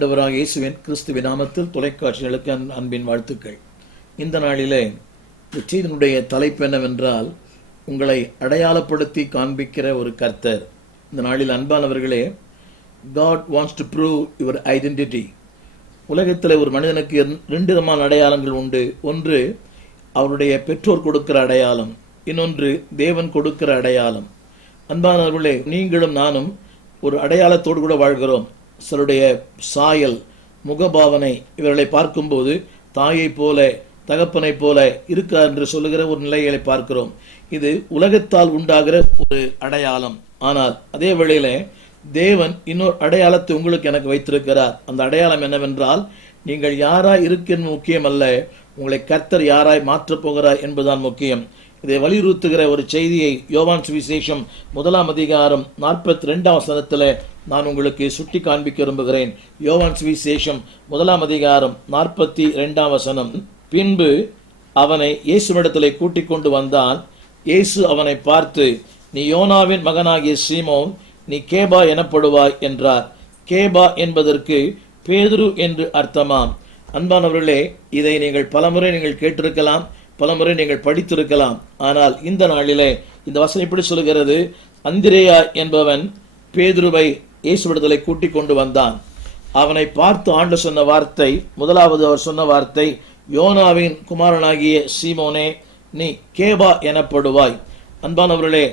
ஆண்டவராக இயேசுவின் கிறிஸ்துவின் நாமத்தில் தொலைக்காட்சிகளுக்கு அன்பின் வாழ்த்துக்கள். இந்த நாளிலே செய்தியினுடைய தலைப்பு என்னவென்றால், உங்களை அடையாளப்படுத்தி காண்பிக்கிற ஒரு கர்த்தர். இந்த நாளில் அன்பானவர்களே, God wants to prove your identity. உலகத்தில் ஒரு மனிதனுக்கு ரெண்டு விதமான அடையாளங்கள் உண்டு. ஒன்று அவருடைய பெற்றோர் கொடுக்கிற அடையாளம், இன்னொன்று தேவன் கொடுக்கிற அடையாளம். அன்பானவர்களே, நீங்களும் நானும் ஒரு அடையாளத்தோடு கூட வாழ்கிறோம். சிலருடைய சாயல், முகபாவனை இவர்களை பார்க்கும்போது தாயை போல தகப்பனை போல இருக்கிறார் என்று சொல்லுகிற ஒரு நிலைகளை பார்க்கிறோம். இது உலகத்தால் உண்டாகிற ஒரு அடையாளம். ஆனால் அதே வேளையில தேவன் இன்னொரு அடையாளத்தை உங்களுக்கு எனக்கு வைத்திருக்கிறார். அந்த அடையாளம் என்னவென்றால், நீங்கள் யாராய் இருக்கின்ற முக்கியம் அல்ல, உங்களை கர்த்தர் யாராய் மாற்றப் போகிறார் என்பதுதான் முக்கியம். இதை வலியுறுத்துகிற ஒரு செய்தியை யோவான் சுவிசேஷம் 1 அதிகாரம் 42 வசனத்தில் நான் உங்களுக்கு சுட்டி காண்பிக்க விரும்புகிறேன். யோவான் சுவிசேஷம் 1 அதிகாரம் 42 வசனம். பின்பு அவனை இயேசுவிடத்திலே கூட்டிக் கொண்டு வந்தான். இயேசு அவனை பார்த்து, நீ யோனாவின் மகனாகிய சீமோன், நீ கேபா எனப்படுவாய் என்றார். கேபா என்பதற்கு பேதுரு என்று அர்த்தமாம். அன்பானவர்களே, இதை நீங்கள் பலமுறை நீங்கள் கேட்டிருக்கலாம், பலமுறை நீங்கள் படித்திருக்கலாம். ஆனால் இந்த நாளிலே இந்த வசனம் இப்படி சொல்கிறது, அந்திரேயா என்பவன் பேதுருவை இயேசுவிடத்திலே கூட்டிக் கொண்டு வந்தான். அவனை பார்த்து ஆண்டு சொன்ன வார்த்தை, முதலாவது அவர் சொன்ன வார்த்தை, யோனாவின் குமாரனாகிய சீமோனே, நீ கேபா எனப்படுவாய். அன்பானவர்களே,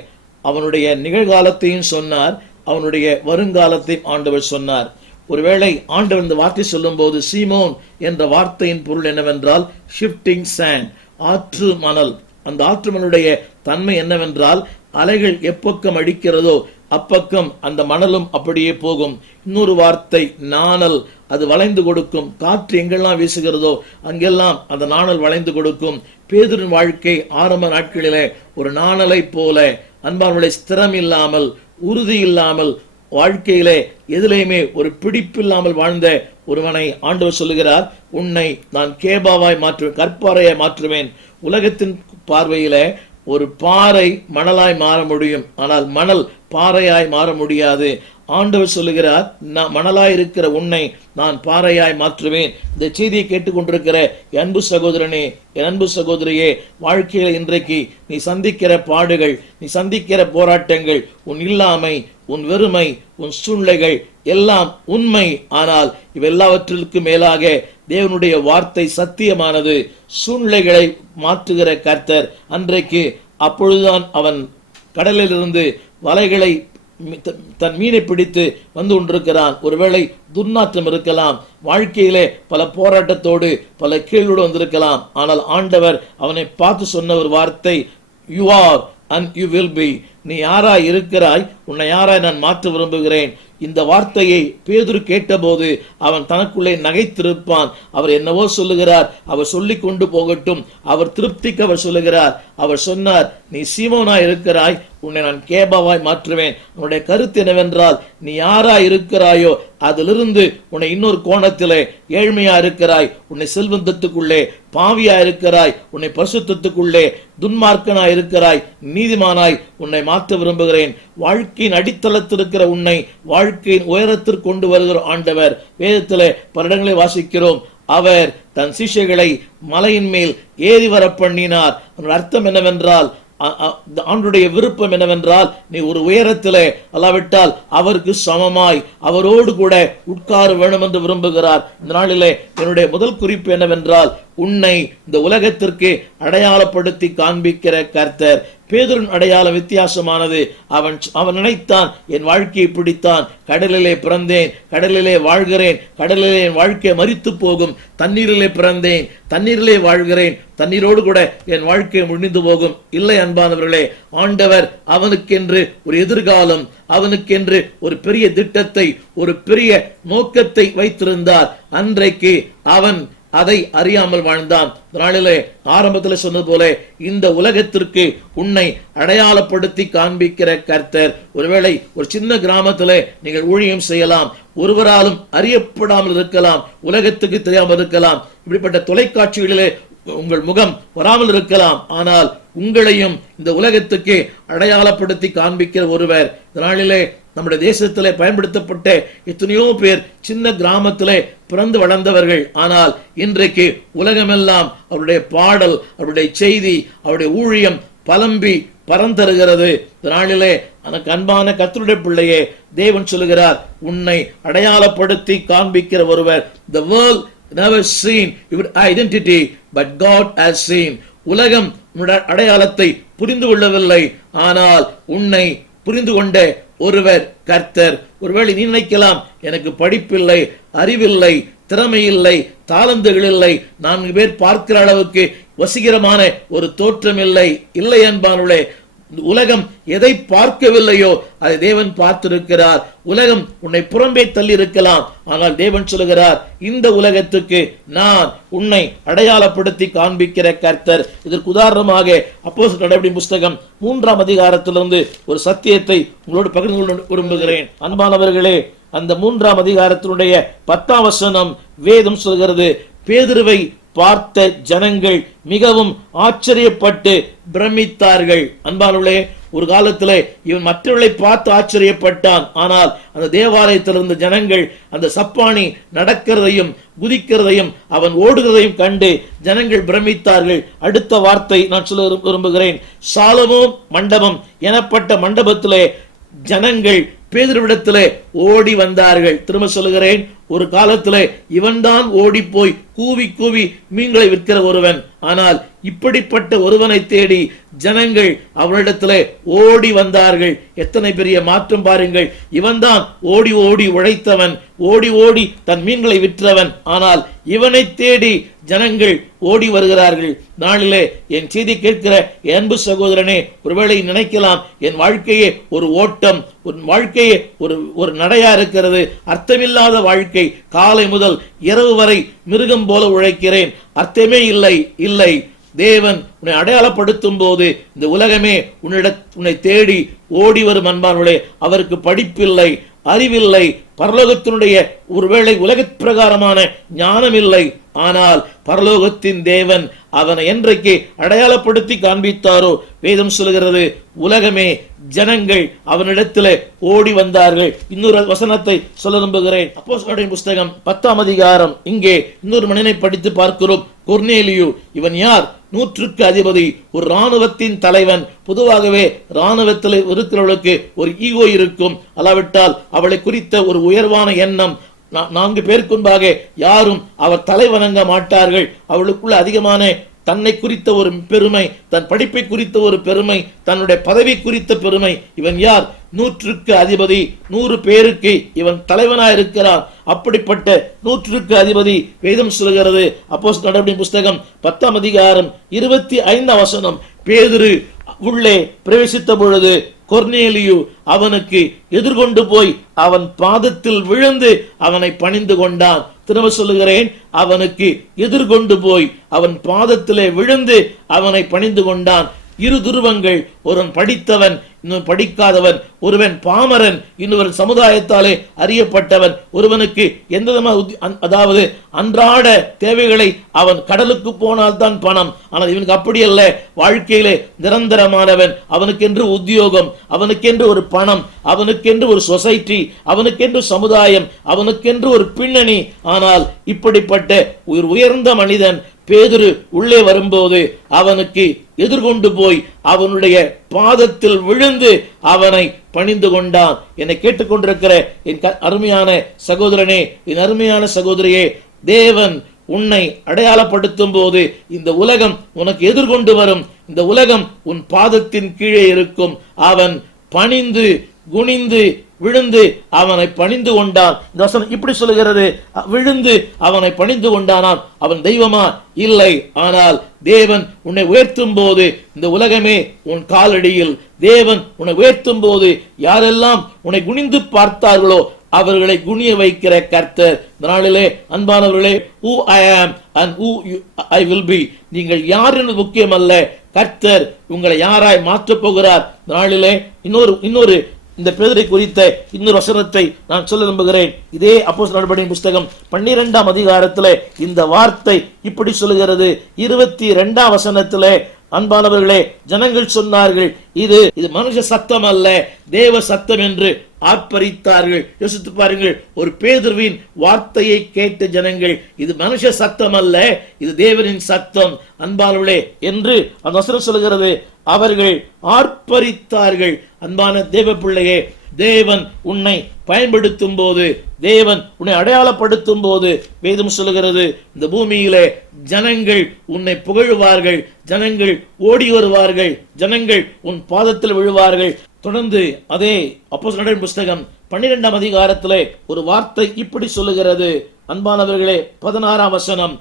அவனுடைய நிகழ்காலத்தையும் சொன்னார், அவனுடைய வருங்காலத்தையும் ஆண்டவர் சொன்னார். ஒருவேளை ஆண்டவர் இந்த வார்த்தை சொல்லும் போது சீமோன் என்ற வார்த்தையின் பொருள் என்னவென்றால் ஷிஃப்டிங் சாண்ட், ஆற்று மணல். அந்த ஆற்று மணலுடைய தன்மை என்னவென்றால், அலைகள் எப்பக்கம் அடிக்கிறதோ அப்பக்கம் அந்த மணலும் அப்படியே போகும். இன்னொரு வார்த்தை நாணல், அது வளைந்து கொடுக்கும். காற்று எங்கெல்லாம் வீசுகிறதோ அங்கெல்லாம் அந்த நாணல் வளைந்து கொடுக்கும். பேதுருவின் வாழ்க்கை ஆரம்ப நாட்களிலே ஒரு நாணலை போல, அன்பானவர்களை, ஸ்திரம் இல்லாமல், உறுதி இல்லாமல், வாழ்க்கையிலே எதிலையுமே ஒரு பிடிப்பில்லாமல் வாழ்ந்த ஒருவனை ஆண்டவர் சொல்லுகிறார், உன்னை நான் கேபாவாய் மாற்றுவேன், கற்பாறையாய் மாற்றுவேன். உலகத்தின் பார்வையில ஒரு பாறை மணலாய் மாற முடியும், ஆனால் மணல் பாறையாய் மாற முடியாது. ஆண்டவர் சொல்லுகிறார், நான் மணலாய் இருக்கிற உன்னை நான் பாறையாய் மாற்றுவேன். இந்த செய்தியை கேட்டுக்கொண்டிருக்கிற அன்பு சகோதரனே, என் அன்பு சகோதரியே, வாழ்க்கையில் இன்றைக்கு நீ சந்திக்கிற பாடுகள், நீ சந்திக்கிற போராட்டங்கள், உன் இல்லாமை, உன் வெறுமை, உன் சூழ்நிலைகள் எல்லாம் உண்மை. ஆனால் இவெல்லாவற்றிற்கு மேலாக தேவனுடைய வார்த்தை சத்தியமானது. சூழ்நிலைகளை மாற்றுகிற கர்த்தர். அன்றைக்கு அப்பொழுதுதான் அவன் கடலில் இருந்து வலைகளை தன் மீனை பிடித்து வந்து கொண்டிருக்கிறான். ஒருவேளை துர்நாற்றம் இருக்கலாம், வாழ்க்கையிலே பல போராட்டத்தோடு பல கேள்வியோடு வந்திருக்கலாம். ஆனால் ஆண்டவர் அவனை பார்த்து சொன்ன ஒரு வார்த்தை, you are and you will be. நீ யாராய் இருக்கிறாய், உன்னை யாராய் நான் மாற்ற விரும்புகிறேன். இந்த வார்த்தையை பேதுரு கேட்டபோது அவன் தனக்குள்ளே நகைத்திருப்பான். அவர் என்னவோ சொல்லுகிறார், அவர் சொல்லி கொண்டு போகட்டும், அவர் திருப்திக்கு அவர் சொல்லுகிறார். அவர் சொன்னார், நீ சீமோனாய் இருக்கிறாய், உன்னை நான் கேபாவாய் மாற்றுவேன். உன்னுடைய கருத்து என்னவென்றால், நீ யாராய் இருக்கிறாயோ அதிலிருந்து உன்னை இன்னொரு கோணத்திலே ஏழ்மையா இருக்கிறாய், உன்னை செல்வந்தத்துக்குள்ளே பாவியா இருக்கிறாய், உன்னை பரிசுத்தத்துக்குள்ளே துன்மார்க்கனாய் இருக்கிறாய், நீதிமானாய் உன்னை மாற்ற விரும்புகிறேன். வாழ்க்கையின் அடித்தளத்திருக்கிற உன்னை வாழ்க்கையின் உயரத்திற்கு கொண்டு வருகிற ஆண்டவர். வேதத்திலே பல இடங்களை வாசிக்கிறோம், அவர் தன் சிஷ்யர்களை மலையின் மேல் ஏறி வர பண்ணினார். அர்த்தம் என்னவென்றால், ஆண்டுடைய விருப்பம் என்னவென்றால், நீ ஒரு உயரத்திலே அல்லாவிட்டால் அவருக்கு சமமாய் அவரோடு கூட உட்கார வேண்டும் என்று விரும்புகிறார். இந்த நாளிலே என்னுடைய முதல் குறிப்பு என்னவென்றால், உன்னை இந்த உலகத்திற்கு அடையாளப்படுத்தி காண்பிக்கிற கர்த்தர். பேதுருவின் அடையாளம் வித்தியாசமானது. அவன் நினைத்தான், என் வாழ்க்கையை பிடித்தான், கடலிலே பிறந்தேன், கடலிலே வாழ்கிறேன், கடலிலே என் வாழ்க்கை மரித்து போகும், தண்ணீரிலே பிறந்தேன், தண்ணீரிலே வாழ்கிறேன், தண்ணீரோடு கூட என் வாழ்க்கை முடிந்து போகும். இல்லை அன்பானவர்களே, ஆண்டவர் அவனுக்கென்று ஒரு எதிர்காலம், அவனுக்கென்று ஒரு பெரிய திட்டத்தை, ஒரு பெரிய நோக்கத்தை வைத்திருந்தார். அன்றைக்கு அவன் அதை அறியாமல் வாழ்ந்தான். நாளிலே ஆரம்பத்தில் சொன்னது போல, இந்த உலகத்திற்கு உன்னை அடையாளப்படுத்தி காண்பிக்கிற கர்த்தர். ஒருவேளை ஒரு சின்ன கிராமத்திலே நீங்கள் ஊழியம் செய்யலாம், ஒருவராலும் அறியப்படாமல் இருக்கலாம், உலகத்துக்கு தெரியாமல் இருக்கலாம். இப்படிப்பட்ட தொலைக்காட்சிகளிலே உங்கள் முகம் வராமல் இருக்கலாம், ஆனால் உங்களையும் இந்த உலகத்துக்கு அடையாளப்படுத்தி காண்பிக்கிற ஒருவர். இந்த நாளிலே நம்முடைய தேசத்திலே பயன்படுத்தப்பட்ட எத்தனையோ பேர் சின்ன கிராமத்திலே பிறந்து வளர்ந்தவர்கள். ஆனால் இன்றைக்கு உலகமெல்லாம் அவருடைய பாடல், அவருடைய செய்தி, அவருடைய ஊழியம் பலம்பி பறந்தருகிறது. இந்த நாளிலே எனக்கு அன்பான கர்த்தருடைய பிள்ளையே, தேவன் சொல்லுகிறார், உன்னை அடையாளப்படுத்தி காண்பிக்கிற ஒருவர். The world never seen your identity, but God has seen. உலகம் உன்னுடைய அடையாளத்தை புரிந்து கொள்ளவில்லை, ஆனால் உன்னை புரிந்து கொண்ட ஒருவர் கர்த்தர். ஒருவேளை நீ நினைக்கலாம், எனக்கு படிப்பில்லை, அறிவில்லை, திறமை இல்லை, தாளந்துகள் இல்லை, 4 பேர் பார்க்கிற அளவுக்கு வசீகரமான ஒரு தோற்றம் இல்லை. இல்லை அன்பானுளே, உலகம் எதை பார்க்கவில்லையோ அதை தேவன் பார்த்திருக்கிறார். உலகம் உன்னை புறம்பே தள்ளி இருக்கலாம், ஆனால் தேவன் சொல்லுகிறார், இந்த உலகத்துக்கு நான் உன்னை அடையாளப்படுத்தி காண்பிக்கிற கர்த்தர். இதற்கு உதாரணமாக அப்போஸ்தலர் நடவடிக்கைகளின் புஸ்தகம் 3ஆம் அதிகாரத்திலிருந்து ஒரு சத்தியத்தை உங்களோடு பகிர்ந்து கொள்ள விரும்புகிறேன். அன்பானவர்களே, அந்த 3ஆம் அதிகாரத்தினுடைய 10ஆம் வசனம் வேதம் சொல்கிறது, பேதுருவை பார்த்த ஜனங்கள் மிகவும் ஆச்சரியப்பட்டு பிரமித்தார்கள். அன்பானுள்ளே, ஒரு காலத்திலே இவன் மற்றவர்களை பார்த்து ஆச்சரியப்பட்டான், ஆனால் அந்த தேவாலயத்திலிருந்து ஜனங்கள் அந்த சப்பானி நடக்கிறதையும் குதிக்கிறதையும் அவன் ஓடுகிறதையும் கண்டு ஜனங்கள் பிரமித்தார்கள். அடுத்த வார்த்தை நான் சொல்ல விரும்புகிறேன். சாலமோன் மண்டபம் எனப்பட்ட மண்டபத்திலே ஜனங்கள் பேதுருவிடத்திலே ஓடி வந்தார்கள். திரும்ப சொல்லுகிறேன், ஒரு காலத்திலே இவன்தான் ஓடி போய் கூவி கூவி மீன்களை விற்கிற ஒருவன். ஆனால் இப்படிப்பட்ட ஒருவனை தேடி ஜனங்கள் அவனிடத்திலே ஓடி வந்தார்கள். எத்தனை பெரிய மாற்றம் பாருங்கள். இவன்தான் ஓடி ஓடி உழைத்தவன், ஓடி ஓடி தன் மீன்களை விற்றவன். ஆனால் இவனை தேடி ஜனங்கள் ஓடி வருகிறார்கள். நாளிலே என் செய்தி கேட்கிற அன்பு சகோதரனே, ஒருவேளை நினைக்கலாம், என் வாழ்க்கையே ஒரு ஓட்டம், ஒரு வாழ்க்கையே ஒரு நடையா இருக்கிறது, அர்த்தமில்லாத வாழ்க்கை, காலை முதல் இரவு வரை மிருகம் போல உழைக்கிறேன், அர்த்தமே இல்லை. இல்லை, தேவன் உன்னை அடையாளப்படுத்தும் போது இந்த உலகமே உன்னை தேடி ஓடி வரும். அன்பானவர்களே, அவருக்கு படிப்பில்லை, அறிவில்லை, பரலோகத்தினுடைய ஒருவேளை உலக பிரகாரமான ஞானம் இல்லை, ஆனால் பரலோகத்தின் தேவன் அவனை என்றைக்கு அடையாளப்படுத்தி காண்பித்தாரோ, வேதம் சொல்கிறது, உலகமே ஜனங்கள் அவனிடத்திலே ஓடி வந்தார்கள். இன்னொரு வசனத்தை சொல்ல விரும்புகிறேன். அப்போஸ்தலரின் புஸ்தகம் 10ஆம் அதிகாரம். இங்கே இன்னொரு மனிதனை படித்து பார்க்கிறோம், கொர்நேலியு. இவன் யார்? 100க்கு அதிபதி, ஒரு இராணுவத்தின் தலைவன். பொதுவாகவே இராணுவத்தில் இருக்கிறவர்களுக்கு ஒரு ஈகோ இருக்கும், அல்லாவிட்டால் அவளை குறித்த ஒரு உயர்வான எண்ணம். 4 பேருக்கு முன்பாக யாரும் அவர் தலை வணங்க மாட்டார்கள். அவளுக்குள்ள அதிகமான தன்னை குறித்த ஒரு பெருமை, தன் படிப்பை குறித்த ஒரு பெருமை, தன்னுடைய பதவி குறித்த பெருமை. இவன் யார்? 100க்கு அதிபதி, 100 பேருக்கு இவன் தலைவனாய் இருக்கிறான். அப்படிப்பட்ட 100க்கு அதிபதி வேதம் சொல்கிறது. அப்போஸ்தலர் நடவடிக்கைகளின் புஸ்தகம் 10ஆம் அதிகாரம் 25ஆம் வசனம். பேதுரு உள்ளே பிரவேசித்த பொழுது கொர்நேலியு அவனுக்கு எதிர்கொண்டு போய் அவன் பாதத்தில் விழுந்து அவனை பணிந்து கொண்டான். திரும்ப சொல்லுகிறேன், அவனுக்கு எதிர்கொண்டு போய் அவன் பாதத்திலே விழுந்து அவனை பணிந்து கொண்டான். 2 துருவங்கள், ஒருவன் படித்தவன், இன்னும் படிக்காதவன், ஒருவன் பாமரன், இன்னொரு சமுதாயத்தாலே அறியப்பட்டவன். ஒருவனுக்கு எந்த அதாவது அன்றாட தேவைகளை அவன் கடலுக்கு போனால் தான் பணம், ஆனால் இவனுக்கு அப்படி அல்ல. வாழ்க்கையிலே நிரந்தரமானவன், அவனுக்கென்று உத்தியோகம், அவனுக்கென்று ஒரு பணம், அவனுக்கென்று ஒரு சொசைட்டி, அவனுக்கென்று சமுதாயம், அவனுக்கென்று ஒரு பின்னணி. ஆனால் இப்படிப்பட்ட ஒரு உயர்ந்த மனிதன் பேதுரு உள்ளே வரும்போது அவனுக்கு எதிர்கொண்டு போய் அவனுடைய பாதத்தில் விழுந்து அவனை பணிந்து கொண்டான். என்னை கேட்டுக்கொண்டிருக்கிற என் அருமையான சகோதரனே, என் அருமையான சகோதரியே, தேவன் உன்னை அடையாளப்படுத்தும் போது இந்த உலகம் உனக்கு எதிர்கொண்டு வரும். இந்த உலகம் உன் பாதத்தின் கீழே இருக்கும். அவன் பணிந்து குனிந்து விழுந்து அவனை பணிந்து கொண்டான். இந்த வசனம் இப்படி சொல்லுகிறது, விழுந்து அவனை பணிந்து கொண்டானான். அவன் தெய்வமா? இல்லை. ஆனால் தேவன் உன்னை உயர்த்தும் போது இந்த உலகமே உன் காலடியில். தேவன் உன்னை உயர்த்தும் போது யாரெல்லாம் உன்னை குனிந்து பார்த்தார்களோ அவர்களை குனிய வைக்கிற கர்த்தர். இந்த நாளிலே அன்பானவர்களே, who I am and who I will be, நீங்கள் யார் என்று முக்கியம் அல்ல, கர்த்தர் உங்களை யாராய் மாற்றப் போகிறார். நாளிலே இன்னொரு இந்த பேதுரை குறித்த இன்னொரு வசனத்தை நான் சொல்ல விரும்புகிறேன். இதே அப்போஸ்தலர் நடபடியின் புஸ்தகம் 12ஆம் அதிகாரத்திலே இந்த வார்த்தை இப்படி சொல்லுகிறது. 22ஆம் வசனத்திலே, அன்பானவர்களே, ஜனங்கள் சொன்னார்கள், இது மனுஷ சத்தம் அல்ல, தேவ சத்தம் என்று ஆர்ப்பரித்தார்கள். யோசித்து பாருங்கள், ஒரு பேதுருவின் வார்த்தையை கேட்ட ஜனங்கள், இது மனுஷ சத்தம் அல்ல, இது தேவனின் சத்தம் அன்பானவர்களே என்று அந்த வசனம் சொல்கிறது. அவர்கள் ஆர்ப்பரித்தார்கள். அன்பான தேவ பிள்ளையே, தேவன் உன்னை பயன்படுத்தும் போது, தேவன் உன்னை அடையாளப்படுத்தும் போது, வேதம் சொல்லுகிறது, இந்த பூமியிலே ஜனங்கள் உன்னை புகழுவார்கள், ஜனங்கள் ஓடி வருவார்கள், ஜனங்கள் உன் பாதத்தில் விழுவார்கள். தொடர்ந்து அதே அப்போஸ்தலர் புஸ்தகம் 12ஆம் அதிகாரத்திலே ஒரு வார்த்தை இப்படி சொல்லுகிறது. அன்பானவர்களே, 16ஆம் வசனம்,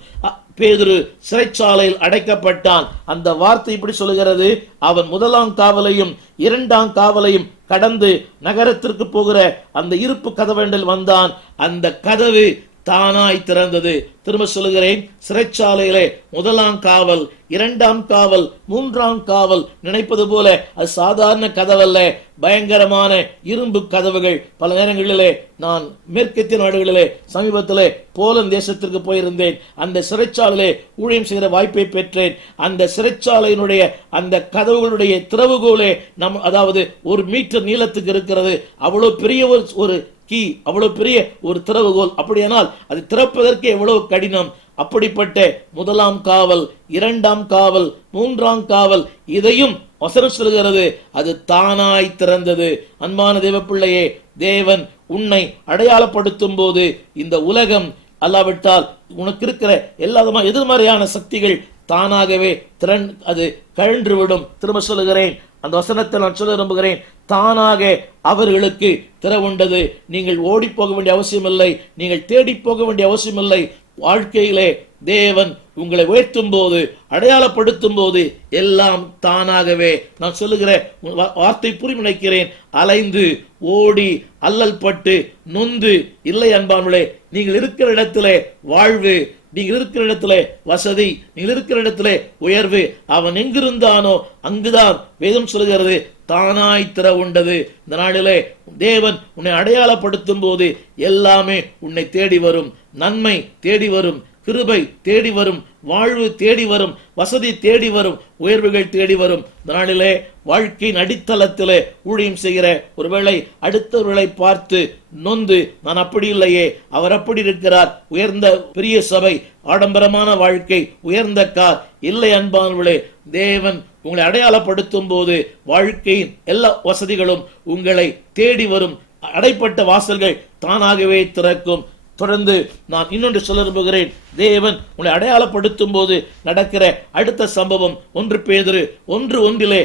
பேதுரு சிறைச்சாலையில் அடைக்கப்பட்டான். அந்த வார்த்தை இப்படி சொல்லுகிறது, அவன் 1ஆம் காவலையும் 2ஆம் காவலையும் கடந்து நகரத்திற்கு போகிற அந்த இருப்பு கதவண்டில் வந்தான். அந்த கதவு தானாய் திறந்தது. திரும்ப சொல்லுகிறேன், சிறைச்சாலையிலே 1ஆம் காவல், 2ஆம் காவல், 3ஆம் காவல் நினைப்பது போல அது சாதாரண கதவல்ல, பயங்கரமான இரும்பு கதவுகள். பல நேரங்களிலே நான் மேற்கத்திய நாடுகளிலே சமீபத்திலே போலந்து தேசத்திற்கு போயிருந்தேன். அந்த சிறைச்சாலையிலே ஊழியம் செய்கிற வாய்ப்பை பெற்றேன். அந்த சிறைச்சாலையினுடைய அந்த கதவுகளுடைய திறவுகோலே அதாவது 1 மீட்டர் நீளத்துக்கு இருக்கிறது. அவ்வளவு பெரிய ஒரு கீ, அவ்வளவு பெரிய ஒரு திறவுகோல். அப்படியானால் அது திறப்பதற்கு எவ்வளவு கடினம். அப்படிப்பட்ட 1ஆம் காவல், 2ஆம் காவல், 3ஆம் காவல், இதையும் வசனம் சொல்கிறது, அது தானாய் திறந்தது. அன்பான தேவ பிள்ளையே, தேவன் உன்னை அடையாளப்படுத்தும் போது இந்த உலகம் அல்லாவிட்டால் உனக்கு இருக்கிற எல்லா எதிர்மறையான சக்திகள் தானாகவே அது கழன்றுவிடும். திரும்ப சொல்லுகிறேன், அந்த வசனத்தை நான் சொல்ல விரும்புகிறேன், தானாக அவர்களுக்கு திறவுண்டது. நீங்கள் ஓடி போக வேண்டிய அவசியம் இல்லை, நீங்கள் தேடி போக வேண்டிய அவசியம் இல்லை. வாழ்க்கையிலே தேவன் உங்களை உயர்த்தும் போது, அடையாளப்படுத்தும் போது எல்லாம் தானாகவே, நான் சொல்லுகிற வார்த்தை புரிந்து நினைக்கிறேன், அலைந்து ஓடி அல்லல் பட்டு நொந்து இல்லை அன்பானுளே. நீங்கள் இருக்கிற இடத்திலே வாழ்வு, நீங்கள் இருக்கிற இடத்திலே வசதி, நீங்கள் இருக்கிற இடத்திலே உயர்வு. அவன் எங்கிருந்தானோ அங்குதான் வேதம் சொல்கிறது தானாய் திற உண்டது. இந்த நாளிலே தேவன் உன்னை அடையாளப்படுத்தும் போது எல்லாமே உன்னை தேடி வரும். நன்மை தேடி வரும், கிருபை தேடி வரும், வாழ்வு தேடி வரும், வசதி தேடி வரும், உயர்வுகள் தேடி வரும். இந்த நாளிலே வாழ்க்கையின் அடித்தளத்திலே ஊழியம் செய்கிற ஒருவேளை அடுத்தவர்களை பார்த்து நொந்து, நான் அப்படி இல்லையே, அவர் அப்படி இருக்கிறார், உயர்ந்த பெரிய சபை, ஆடம்பரமான வாழ்க்கை, உயர்ந்த கார் இல்லை அன்பானவர்களே. தேவன் உங்களை அடையாளப்படுத்தும் போது வாழ்க்கையின் எல்லா வசதிகளும் உங்களை தேடி வரும். அடைப்பட்ட வாசல்கள் தானாகவே திறக்கும். தொடர்ந்து நான் இன்னொன்று சொல்ல விரும்புகிறேன். தேவன் உங்களை அடையாளப்படுத்தும் போது நடக்கிற அடுத்த சம்பவம் 1 பேதுரு 1:1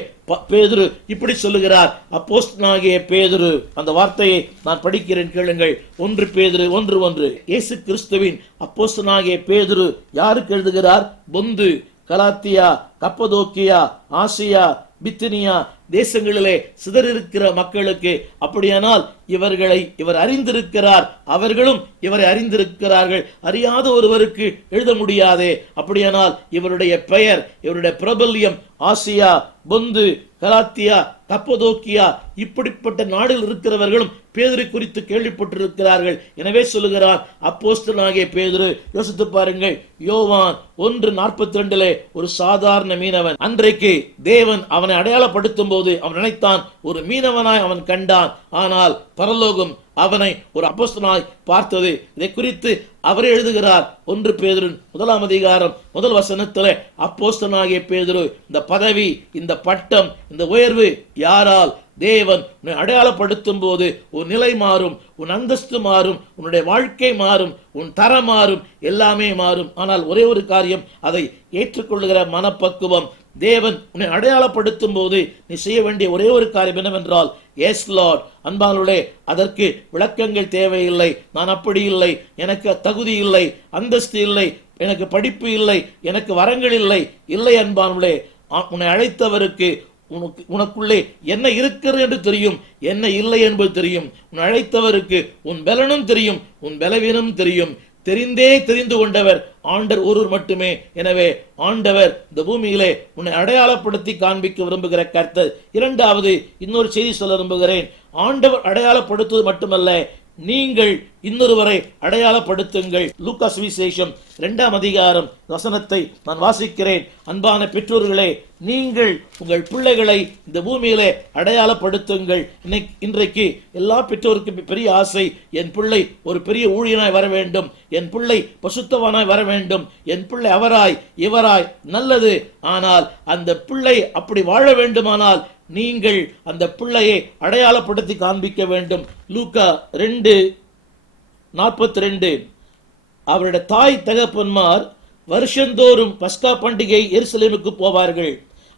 பேதுரு இப்படி சொல்லுகிறார். அப்போஸ்தலனாகிய பேதுரு, அந்த வார்த்தையை நான் படிக்கிறேன், கேளுங்கள். 1 பேதுரு 1:1, இயேசு கிறிஸ்துவின் அப்போஸ்தலனாகிய பேதுரு யாருக்கு எழுதுகிறார்? பொந்து, கலாத்தியா, கப்பதோக்கியா, ஆசியா, பித்தினியா தேசங்களிலே சிதறிருக்கிற மக்களுக்கு. அப்படியானால் இவர்களை இவர் அறிந்திருக்கிறார், அவர்களும் இவரை அறிந்திருக்கிறார்கள். அறியாத ஒருவருக்கு எழுத முடியாதே. அப்படியானால் இவருடைய பெயர், இவருடைய பிரபல்யம் ஆசியா, பொந்து, கலாத்தியா, கப்பதோக்கியா இப்படிப்பட்ட நாடுகள் இருக்கிறவர்களும் பேதுரு குறித்து கேள்விப்பட்டிருக்கிறார்கள். எனவே சொல்லுகிறார் அப்போஸ்தலனாகிய பேதுரு. யோசித்து பாருங்கள், யோவான் 1:42 ஒரு சாதாரண மீனவன். அன்றைக்கு தேவன் அவனை அடையாளப்படுத்தும் போது அவன் நினைத்தான், ஒரு மீனவனாய் அவன் கண்டான். ஆனால் பரலோகம் அவனை ஒரு அப்போஸ்தலனாய் பார்த்தது. இதை குறித்து அவரே எழுதுகிறார். 1 பேதுரு 1ஆம் அதிகாரம் 1 வசனத்திலே, அப்போஸ்தலனாகிய பேதுரு, இந்த பதவி, இந்த பட்டம், இந்த உயர்வு யாரால்? தேவன் உன்னை அடையாளப்படுத்தும் போது உன் நிலை மாறும், உன் அந்தஸ்து மாறும், உன்னுடைய வாழ்க்கை மாறும், உன் தரம் மாறும், எல்லாமே மாறும். ஆனால் ஒரே ஒரு காரியம், அதை ஏற்றுக்கொள்ளுகிற மனப்பக்குவம். தேவன் உன்னை அடையாளப்படுத்தும் போது நீ செய்ய வேண்டிய ஒரே ஒரு காரியம் என்னவென்றால், எஸ் லார்ட். அன்பானுளே, அதற்கு விளக்கங்கள் தேவையில்லை. நான் அப்படி இல்லை, எனக்கு தகுதி இல்லை, அந்தஸ்து இல்லை, எனக்கு படிப்பு இல்லை, எனக்கு வரங்கள் இல்லை. இல்லை அன்பானுளே, உன்னை அழைத்தவருக்கு உனக்குள்ளே என்ன இருக்கிறது என்று தெரியும், என்ன இல்லை என்பது தெரியும். உன் அழைத்தவருக்கு உன் பலனும் தெரியும், உன் பலவீனமும் தெரியும். தெரிந்து கொண்டவர் ஆண்டவர் ஒருவர் மட்டுமே. எனவே ஆண்டவர் இந்த பூமியிலே உன்னை அடையாளப்படுத்தி காண்பிக்க விரும்புகிற கர்த்தர். இரண்டாவது இன்னொரு செய்தி சொல்ல விரும்புகிறேன். ஆண்டவர் அடையாளப்படுத்துவது மட்டுமல்ல, நீங்கள் இன்னொருவரை அடையாளப்படுத்துங்கள். லூக்கா சுவிசேஷம் 2ஆம் அதிகாரம் வசனத்தை நான் வாசிக்கிறேன். அன்பான பெற்றோர்களே, நீங்கள் உங்கள் பிள்ளைகளை இந்த பூமியிலே அடையாளப்படுத்துங்கள். இன்றைக்கு எல்லா பெற்றோருக்கும் பெரிய ஆசை, என் பிள்ளை ஒரு பெரிய ஊழியனாய் வர வேண்டும், என் பிள்ளை பசுத்தவானாய் வர வேண்டும், என் பிள்ளை அவராய் இவராய். நல்லது. ஆனால் அந்த பிள்ளை அப்படி வாழ வேண்டுமானால் நீங்கள் அந்த பிள்ளையை அடையாளப்படுத்தி காண்பிக்க வேண்டும். லூக்கா 2:42 அவருடைய தாய் தகப்பன்மார் வருஷந்தோறும் பஸ்கா பண்டிகை எருசலேமுக்கு போவார்கள்.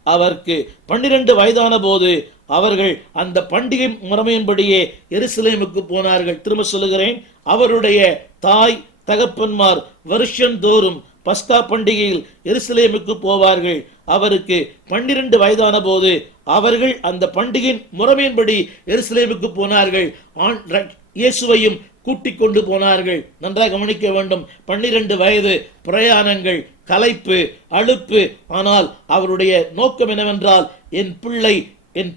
அவருக்கு 12 வயதான போது அவர்கள் அந்த பண்டிகை முறைமையின்படியே எருசலேமுக்கு போனார்கள். திரும்ப சொல்லுகிறேன், அவருடைய தாய் தகப்பன்மார் வருஷந்தோறும் பஸ்கா பண்டிகையில் எருசலேமுக்கு போவார்கள். அவருக்கு 12 வயதான போது அவர்கள் அந்த பண்டிகையின் முறைமையின்படி எருசலேமுக்கு போனார்கள். இயேசுவையும் கூட்டிக் கொண்டு போனார்கள். நன்றாக கவனிக்க வேண்டும். 12 வயது, பிரயாணங்கள், களைப்பு, அலுப்பு. ஆனால் அவருடைய நோக்கம் என்னவென்றால், என்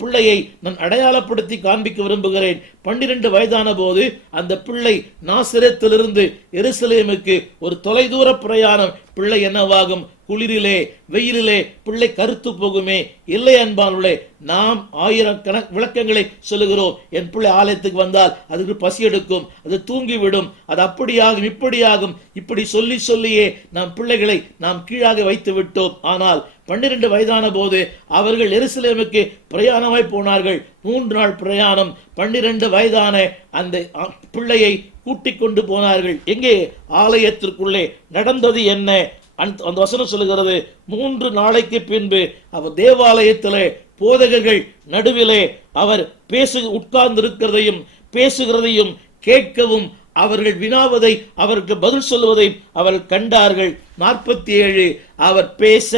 பிள்ளையை நான் அடையாளப்படுத்தி காண்பிக்க விரும்புகிறேன். 12 வயதான போது அந்த பிள்ளை நாசரேத்திலிருந்து எருசலேமுக்கு ஒரு தொலைதூர பிரயாணம். பிள்ளை என்னவாகும்? குளிரிலே வெயிலிலே பிள்ளை கருத்து போகுமே. இல்லை அன்பானுள்ளே, நாம் 1000 விளக்கங்களை சொல்லுகிறோம். என் பிள்ளை ஆலயத்துக்கு வந்தால் அதுக்கு பசி எடுக்கும், அது தூங்கிவிடும், அது அப்படியாகும் இப்படியாகும். இப்படி சொல்லி சொல்லியே நாம் பிள்ளைகளை நாம் கீழாக வைத்து விட்டோம். ஆனால் 12 வயதான போது அவர்கள் எருசலேமுக்கு பிரயாணமாய் போனார்கள். 3 நாள் பிரயாணம். 12 வயதான அந்த பிள்ளையை கூட்டிக் கொண்டு போனார்கள். எங்கே? ஆலயத்திற்குள்ளே. நடந்தது என்ன? அந்த வசனம் சொல்லுகிறது, 3 நாளைக்கு பின்பு அவர் தேவாலயத்திலே போதகர்கள் நடுவிலே அவர் உட்கார்ந்திருக்கிறதையும் பேசுகிறதையும் கேட்கவும் அவர்கள் வினாவதை அவருக்கு பதில் சொல்லுவதை அவர்கள் கண்டார்கள். 47 அவர் பேச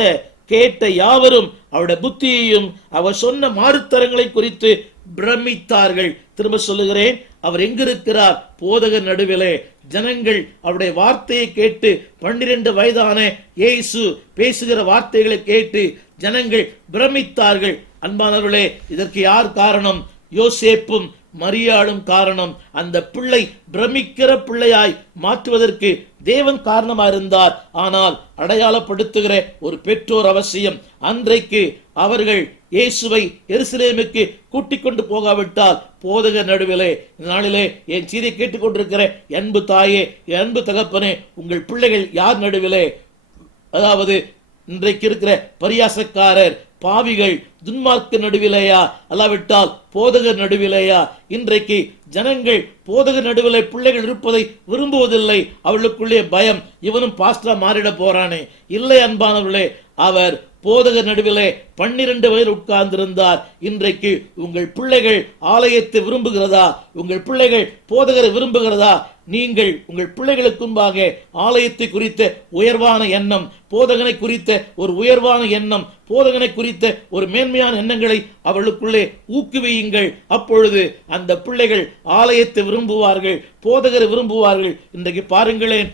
கேட்ட யாவரும் அவருடைய புத்தியையும் அவர் சொன்ன மாறுத்தரங்களை குறித்து பிரமித்தார்கள். திரும்ப சொல்லுகிறேன், அவர் எங்கிருக்கிறார்? போதகர் நடுவிலே. ஜனங்கள் அவருடைய வார்த்தையை கேட்டு 12 வயதான இயேசு பேசுகிற வார்த்தைகளை கேட்டு ஜனங்கள் பிரமித்தார்கள். அன்பானவர்களே, இதற்கு யார் காரணம்? யோசேப்பும் மரியாளும் காரணம். அந்த பிள்ளை பிரமிக்கிற பிள்ளையாய் மாற்றுவதற்கு தேவன் காரணமா இருந்தார். ஆனால் அடையாளப்படுத்துகிற ஒரு பெற்றோர் அவசியம். அன்றைக்கு அவர்கள் இயேசுவை எருசலேமுக்கு கூட்டிக் கொண்டு போகாவிட்டால் போதகர் நடுவிலே, இந்த நாளிலே என் செய்தியை கேட்டுக்கொண்டிருக்கிற அன்பு தாயே, என் அன்பு தகப்பனே, உங்கள் பிள்ளைகள் யார் நடுவிலே? அதாவது இன்றைக்கு இருக்கிற பரியாசக்காரர், பாவிகள், துன்மார்க்க நடுவிலேயா? அல்லாவிட்டால் போதகர் நடுவிலேயா? இன்றைக்கு ஜனங்கள் போதகர் நடுவிலே பிள்ளைகள் இருப்பதை விரும்புவதில்லை. அவர்களுக்குள்ளே பயம், இவனும் பாஸ்டரா மாறிட போறானே. இல்லை அன்பானவர்களே, அவர் போதகர் நடுவிலே 12 வயது உட்கார்ந்திருந்தார். இன்றைக்கு உங்கள் பிள்ளைகள் ஆலயத்தை விரும்புகிறதா? உங்கள் பிள்ளைகள் போதகரை விரும்புகிறதா? நீங்கள் உங்கள் பிள்ளைகளுக்கு முன்பாக ஆலயத்தை குறித்த உயர்வான எண்ணம், போதகனை குறித்த ஒரு உயர்வான எண்ணம், போதகனை குறித்த ஒரு மேன்மையான எண்ணங்களை அவர்களுக்குள்ளே ஊக்குவியுங்கள். அப்பொழுது அந்த பிள்ளைகள் ஆலயத்தை விரும்புவார்கள், போதகரை விரும்புவார்கள். இன்றைக்கு பாருங்களேன்,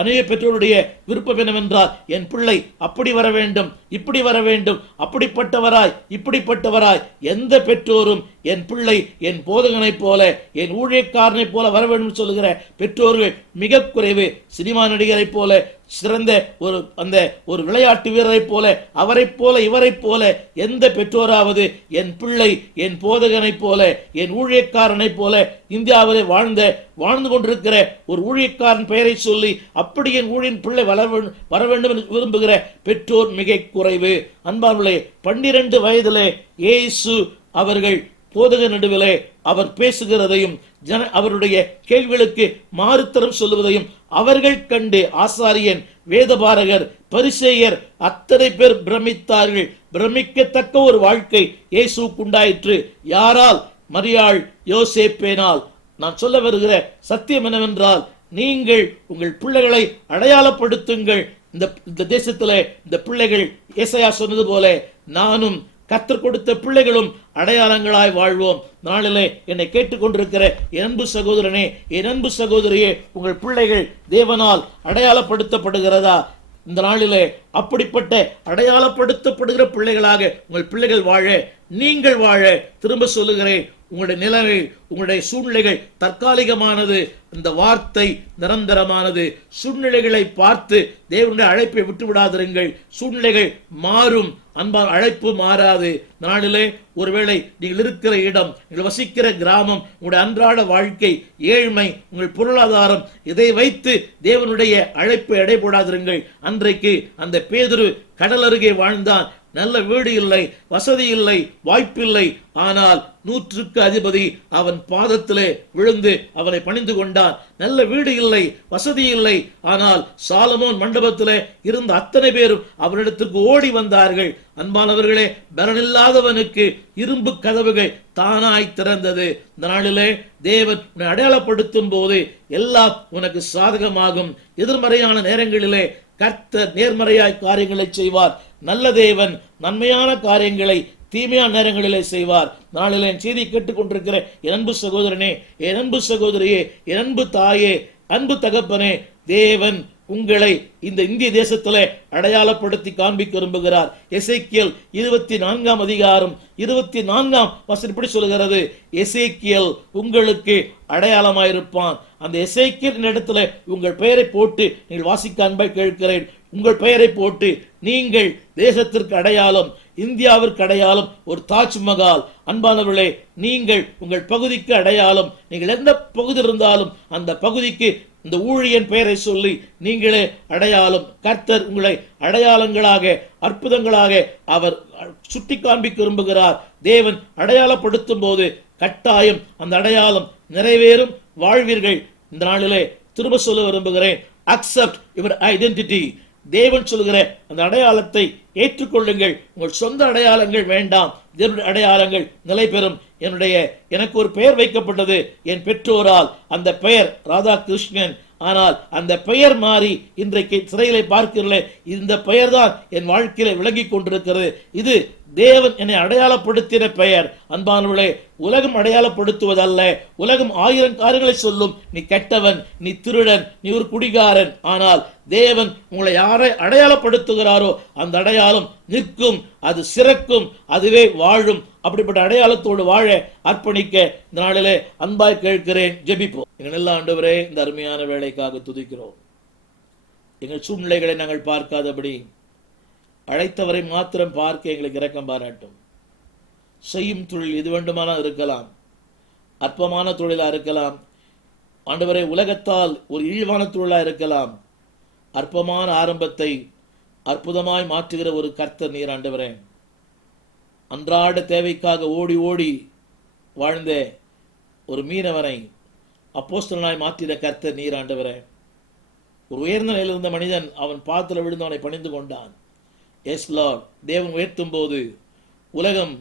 அநேக பெற்றோருடைய விருப்பம் என்னவென்றால், என் பிள்ளை அப்படி வர வேண்டும், இப்படி வர வேண்டும், அப்படிப்பட்டவராய் இப்படிப்பட்டவராய். எந்த பெற்றோரும் என் பிள்ளை என் போதகனை போல, என் ஊழியக்காரனை போல வர வேண்டும் சொல்லுகிற பெற்றோர்கள் மிக குறைவு. சினிமா நடிகரை போல, சிறந்த ஒரு விளையாட்டு வீரரை போல, அவரை போல இவரை போல எந்த பெற்றோராவது என் பிள்ளை என் போதகனை போல, என் ஊழியக்காரனை போல, இந்தியாவிலே வாழ்ந்து கொண்டிருக்கிற ஒரு ஊழியக்காரன் பெயரை சொல்லி அப்படி என் ஊழியன் பிள்ளை வர வேண்டும் என்று விரும்புகிற பெற்றோர் மிக குறைவு. அன்பார்களே, 12 வயதிலே இயேசு அவர்கள் போதகர் நடுவிலே அவர் பேசுகிறதையும் அவருடைய கேள்விகளுக்கு மாறுத்தரம் சொல்லுவதையும் அவர்கள் கண்டு ஆசாரியன், வேதபாரகர், பரிசேயர் அத்தனை பேர் பிரமித்தார்கள். பிரமிக்கத்தக்க ஒரு வாழ்க்கை இயேசுவுக்கு உண்டாயிற்று. யாரால்? மரியாள், யோசேப்பினால். நான் சொல்ல வருகிற சத்தியம் என்னவென்றால், நீங்கள் உங்கள் பிள்ளைகளை அடையாளப்படுத்துங்கள். இந்த தேசத்திலே இந்த பிள்ளைகள் ஏசாயா சொன்னது போல நானும் கர்த்தர் கொடுத்த பிள்ளைகளும் அடையாளங்களாய் வாழ்வோம். நாளிலே என்னை கேட்டுக்கொண்டிருக்கிற என் அன்பு சகோதரனே, என் அன்பு சகோதரியே, உங்கள் பிள்ளைகள் தேவனால் அடையாளப்படுத்தப்படுகிறதா? இந்த நாளிலே அப்படிப்பட்ட அடையாளப்படுத்தப்படுகிற பிள்ளைகளாக உங்கள் பிள்ளைகள் வாழ, நீங்கள் வாழ, திரும்ப சொல்லுகிறேன், உங்களுடைய நிலைமை, உங்களுடைய சூழ்நிலைகள் தற்காலிகமானது, இந்த வார்த்தை நிரந்தரமானது. சூழ்நிலைகளை பார்த்து தேவனுடைய அழைப்பை விட்டு விடாதிருங்கள். சூழ்நிலைகள் மாறும், அன்பான அழைப்பு மாறாது. நாளிலே ஒருவேளை நீங்கள் இருக்கிற இடம், நீங்கள் வசிக்கிற கிராமம், உங்களுடைய அன்றாட வாழ்க்கை, ஏழ்மை, உங்கள் பொருளாதாரம், இதை வைத்து தேவனுடைய அழைப்பை எடை போடாதிருங்கள். அன்றைக்கு அந்த பேதுரு கடல் அருகே வாழ்ந்தான். நல்ல வீடு இல்லை, வசதி இல்லை, வாய்ப்பில்லை. ஆனால் 100க்கு அதிபதி அவன் பாதத்திலே விழுந்து அவனை பணிந்து கொண்டான். நல்ல வீடு இல்லை, வசதி இல்லை. ஆனால் சாலமோன் மண்டபத்திலே இருந்த அத்தனை பேரும் அவனிடத்திற்கு ஓடி வந்தார்கள். அன்பானவர்களே, பலனில்லாதவனுக்கு இரும்பு கதவுகள் தானாய் திறந்தது. இந்த நாளிலே தேவன் அடையாளப்படுத்தும் போது எல்லாம் உனக்கு சாதகமாகும். எதிர்மறையான நேரங்களிலே கர்த்தர் நேர்மறையாய் காரியங்களை செய்வார். நல்ல தேவன் நன்மையான காரியங்களை தீமையான நேரங்களிலே செய்வார். நாளில் என் செய்தி கேட்டுக்கொண்டிருக்கிற என் அன்பு சகோதரனே, என் அன்பு சகோதரியே, என் அன்பு தாயே, அன்பு தகப்பனே, தேவன் உங்களை இந்த இந்திய தேசத்திலே அடையாளப்படுத்தி காண்பிக்க விரும்புகிறார். எசேக்கியேல் 24 அதிகாரம் 24 வசனம் இப்படி சொல்கிறது, எசேக்கியேல் உங்களுக்கு அடையாளமாயிருப்பான். அந்த எசேக்கியேல் இடத்துல உங்கள் பெயரை போட்டு நீங்கள் வாசிக்க அன்பாய் கேட்கிறேன். உங்கள் பெயரை போட்டு நீங்கள் தேசத்திற்கு அடையாளம், இந்தியாவிற்கு அடையாளம் ஒரு தாஜ்மஹால். அன்பானவர்களே, நீங்கள் உங்கள் பகுதிக்கு அடையாளம். நீங்கள் எந்த பகுதியில் இருந்தாலும் அந்த பகுதிக்கு இந்த ஊழியன் பெயரை சொல்லி நீங்களே அடையாளம். கர்த்தர் உங்களை அடையாளங்களாக, அற்புதங்களாக அவர் சுட்டி காண்பிக்க விரும்புகிறார். தேவன் அடையாளப்படுத்தும் போது கட்டாயம் அந்த அடையாளம் நிறைவேறும், வாழ்வீர்கள். இந்த நாளிலே திரும்ப சொல்ல விரும்புகிறேன், அக்செப்ட் யுவர் ஐடென்டிட்டி. தேவன் சொல்கிற அந்த அடையாளத்தை ஏற்றுக்கொள்ளுங்கள். உங்கள் சொந்த அடையாளங்கள் வேண்டாம், தேவனுடைய அடையாளங்கள் நிலை பெறும். எனக்கு ஒரு பெயர் வைக்கப்பட்டது என் பெற்றோரால். அந்த பெயர் ராதாகிருஷ்ணன். ஆனால் அந்த பெயர் மாறி இன்றைக்கு சிறையிலே பார்க்கிறீர்களே, இந்த பெயர் தான் என் வாழ்க்கையில விளங்கி கொண்டிருக்கிறது. இது தேவன் என்னை அடையாளப்படுத்தின பெயர். அன்பானவர்களே, உலகம் அடையாளப்படுத்துவதல்ல. உலகம் 1000 காரியங்களை சொல்லும். நீ கெட்டவன், நீ திருடன், நீ ஒரு குடிகாரன். ஆனால் தேவன் உங்களை யாரை அடையாளப்படுத்துகிறாரோ அந்த அடையாளம் நிற்கும், அது சிறக்கும், அதுவே வாழும். அப்படிப்பட்ட அடையாளத்தோடு வாழ அர்ப்பணிக்க இந்த நாளிலே அன்பாய் கேட்கிறேன். ஜெபிப்போம். எங்கள் எல்லா ஆண்டவரே, இந்த அருமையான வேலைக்காக துதிக்கிறோம். எங்கள் சூழ்நிலைகளை நாங்கள் பார்க்காதபடி அழைத்தவரை மாத்திரம் பார்க்க எங்களுக்கு இரக்கம் பாராட்டும். செய்யும் தொழில் எது வேண்டுமானால் இருக்கலாம், அற்பமான தொழிலா இருக்கலாம். ஆண்டவரே, உலகத்தால் ஒரு இழிவான தொழிலா இருக்கலாம். அற்பமான ஆரம்பத்தை அற்புதமாய் மாற்றுகிற ஒரு கர்த்தர் நீர் ஆண்டவரே. அன்றாட தேவைக்காக ஓடி ஓடி வாழ்ந்த ஒரு மீனவனை அப்போஸ்தலனாய் மாற்றின கர்த்தர் நீர் ஆண்டவரே. ஒரு உயர்ந்த நிலையில் இருந்த மனிதன் அவன் பாத்திர விழுந்து அவனை பணிந்து கொண்டான். எஸ் லார்ட், தேவன் உயர்த்தும் போது உலகம்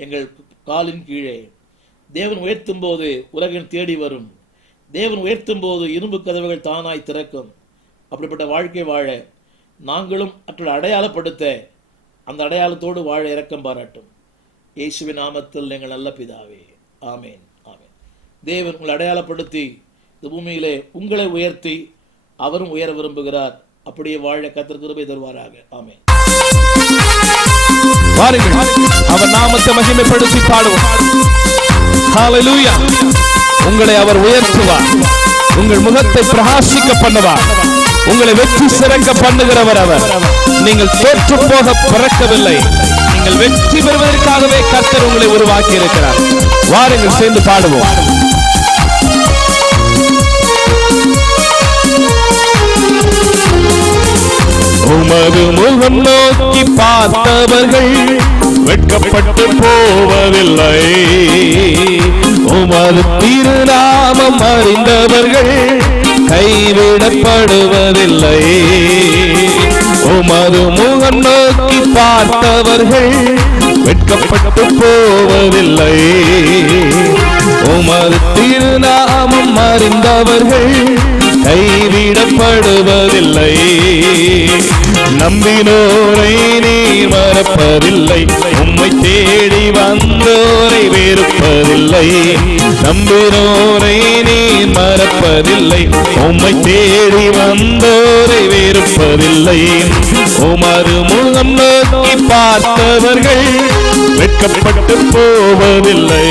எங்கள் காலின் கீழே. தேவன் உயர்த்தும் போது உலகம் தேடி வரும். தேவன் உயர்த்தும் போது இரும்பு கதவுகள் தானாய் திறக்கும். அப்படிப்பட்ட வாழ்க்கை வாழ நாங்களும் அவற்றை அடையாளப்படுத்த அந்த அடையாளத்தோடு வாழ இரக்கம் பாராட்டும். இயேசுவின் நாமத்தில் எங்கள் நல்ல பிதாவே, ஆமேன், ஆமேன். தேவன் உங்களை அடையாளப்படுத்தி இந்த பூமியிலே உங்களை உயர்த்தி அவரும் உயர விரும்புகிறார். அப்படியே வாழ கர்த்தர் கிருபை தருவாராக. ஆமென். அவர் நாமத்தை மகிமைப்படுத்தி பாடுவோம். ஹalleluya. உங்களை அவர் உயர்த்துவார், உங்கள் முகத்தை பிரகாசிக்க பண்ணுவார், உங்களை வெற்றி சிறக்க பண்ணுகிறவர் அவர். நீங்கள் தோற்று போக பிறக்கவில்லை, நீங்கள் வெற்றி பெறுவதற்காகவே கர்த்தர் உங்களை உருவாக்கி இருக்கிறார். வாருங்கள் சேர்ந்து பாடுவோம். உமது முகம் நோக்கி பார்த்தவர்கள் வெட்கப்பட்டு போவதில்லை, உமது திருநாமம் அறிந்தவர்கள் கைவிடப்படுவதில்லை. உமது முகம் நோக்கி பார்த்தவர்கள் வெட்கப்பட்டு போவதில்லை, உமது திருநாமம் அறிந்தவர்கள் கைவிடப்படுவதில்லை. நம்பினோரை நீர் மறப்பதில்லை, உம்மை தேடி வந்தோரை வெறுப்பதில்லை. நம்பினோரை நீர் மறப்பதில்லை, உம்மை தேடி வந்தோரை வெறுப்பதில்லை. உமது முகம் நோக்கி பார்த்தவர்கள் வெட்கப்பட்டு போவதில்லை.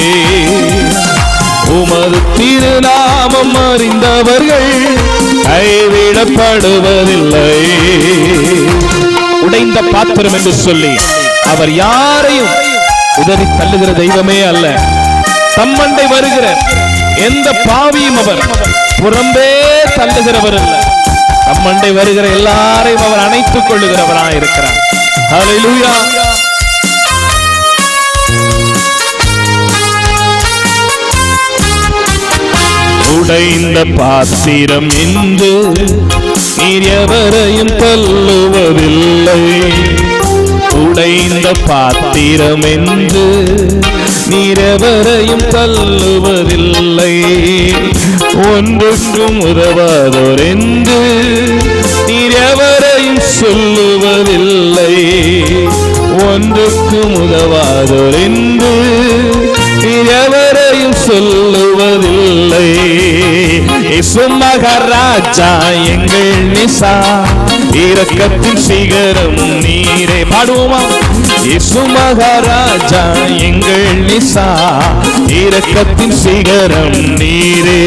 உமது திருநாமம் அறிந்தவர்கள் கைவிடப்படுவதில்லை. உடைந்த பாத்திரம் என்று சொல்லி அவர் யாரையும் உதறி தள்ளுகிற தெய்வமே அல்ல. தம்மண்டை வருகிற எந்த பாவியும் அவர் புறம்பே தள்ளுகிறவர் அல்ல. தம்மண்டை வருகிற எல்லாரையும் அவர் அணைத்துக் கொள்ளுகிறவராய் இருக்கிறார். ஹல்லேலூயா. உடைந்த பாத்திரம் என்று நீர் எவரையும் தள்ளுவதில்லை. உடைந்த பாத்திரம் என்று நீர் எவரையும் தள்ளுவதில்லை. ஒன்றுக்கும் உதவாதோர் என்று நீர் எவரையும் சொல்லுவதில்லை. ஒன்றுக்கும் உதவாதோர் என்று நீர் எவரையும் சொல்லுவதில்லை. இயேசு மகாராஜா எங்கள் நிசா, இரக்கத்தின் சிகரம் நீரே. பாடுவோமா? இயேசு மகாராஜா எங்கள் நிசா, இரக்கத்தின் சிகரம் நீரே.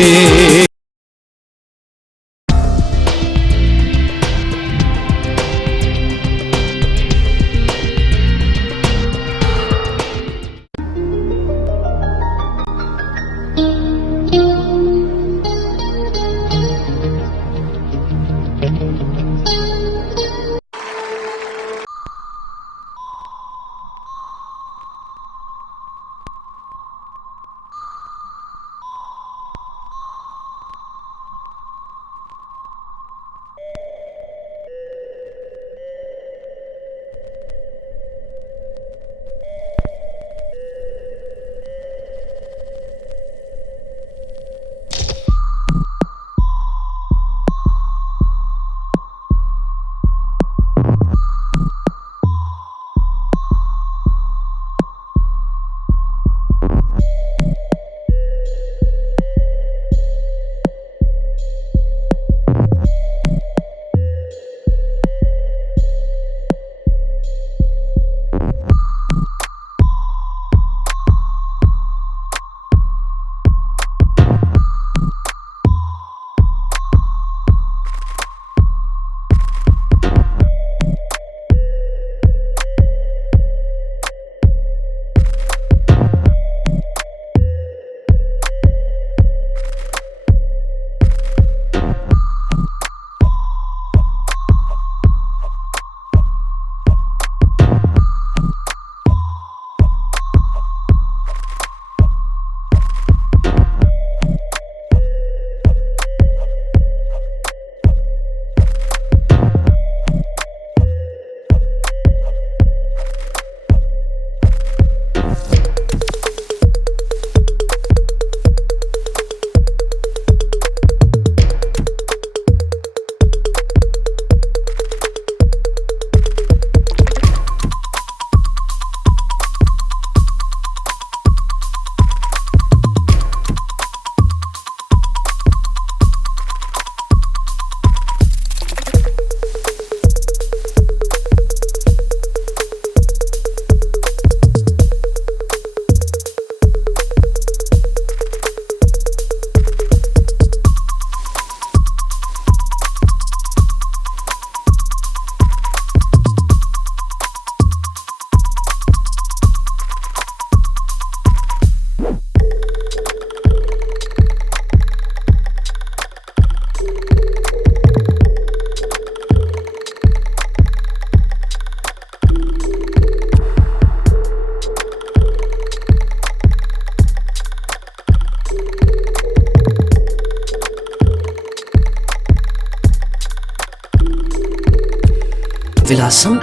விலாசம்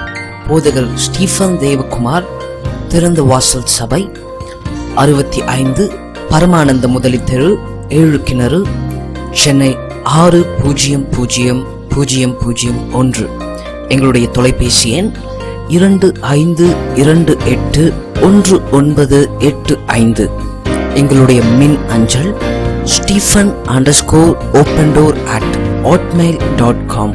போதகர் ஸ்டீஃபன் தேவகுமார், திறந்த வாசல் சபை, 65 பரமானந்த முதலி தெரு, 7 கிணறு, சென்னை 600001. எங்களுடைய தொலைபேசி எண் 25281985. எங்களுடைய மின் அஞ்சல் stephen_opendoor@hotmail.com.